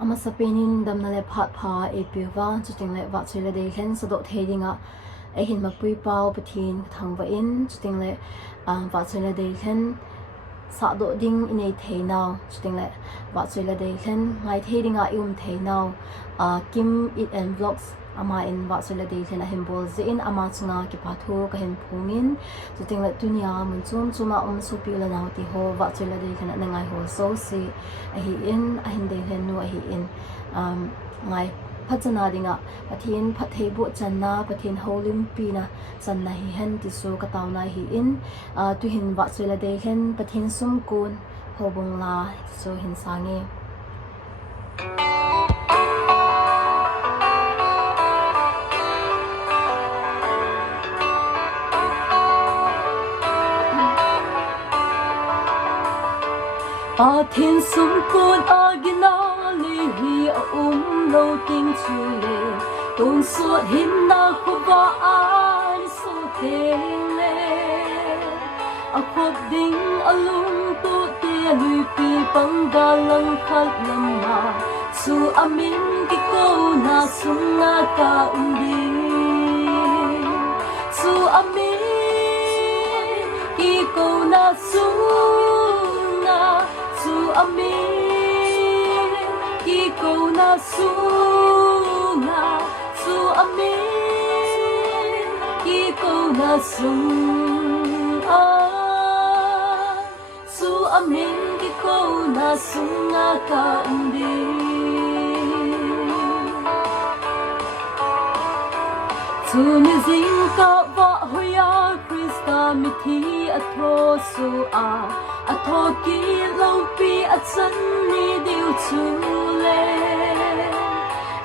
ama sa penin dam na le phat pha e piwa chuting le wa chile de khen sa do thedinga e hin ma pui pau pathin thangwa in chuting le wa chile de khen sa do ding inei theinaw chuting le wa chile de khen ngai thedinga theinaw kim it and vlogs ama in wa chile de khen a himbol ze in ama chunga ki pathu ka hen phungin chuting le tunia mun chum chuma su pi la naw ti ho wa chile de khen na ngai ho so si a hi in a hin de khen nu a hi in ngai phachana dinga pathin phathei bo channa pathin holim pina channa hi hen ti so ka tauna hi in tu hin wa chila de hen pathin sum kun hobong la so hin sangi pathin sum kun agina hi lo ting chu le ton suat hin na ko ba ai so te le a khop ding alung tu te lui pi pang ga lang khat lam ma su amin ki ko na sunga ka undi su amin ki ko na sunga su amin ko na sunga su amin ki ko na sunga su amin ki ko na sunga ka undi tu ni zing ka ba hoya krista mi thi atho su atho ki lo pi atsan ni diu chu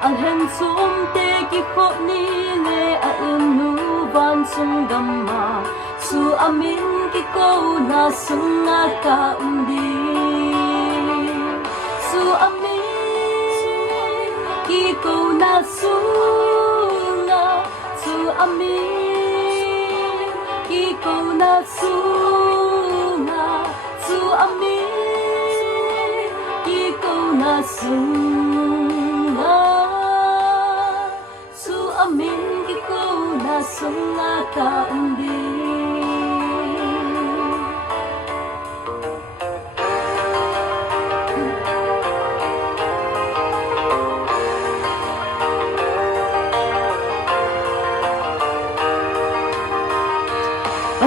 al hen sum te ki kho ni le a in nu van sum gamma su amin ki ko na sunga ka undi su amin ki ko na sunga su amin ki ko na sunga su amin ki ko na sunga amin ki ko na sunga ka undi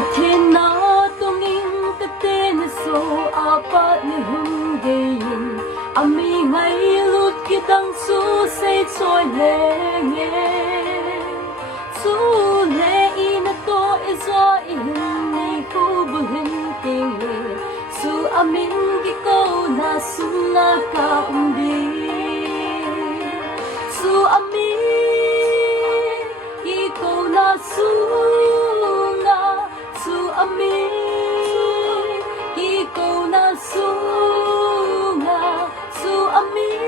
athena tongin ka ten so apat ni hungein ami ngai lut ki dang su sei choi le nge su le ina to izo in ni ku buhin ting su amin ki ko na sunga ka undi su amin ki ko na sunga su amin ki ko na sunga su amin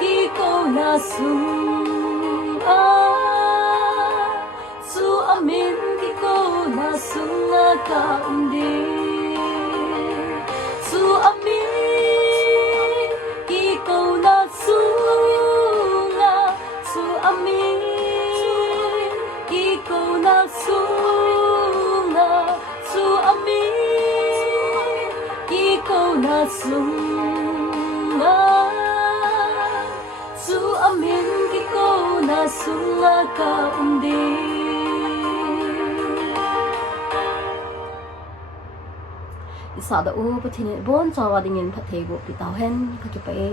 ki ko na sunga su amin ki ko na sunga ka undi su amin ki ko na sunga su amin ki ko na sunga su amin ki ko na sunga su amin ki ko na sunga ka undi isa da u pathin bon chawa dingin phathei go pi taw hen ka ki pa e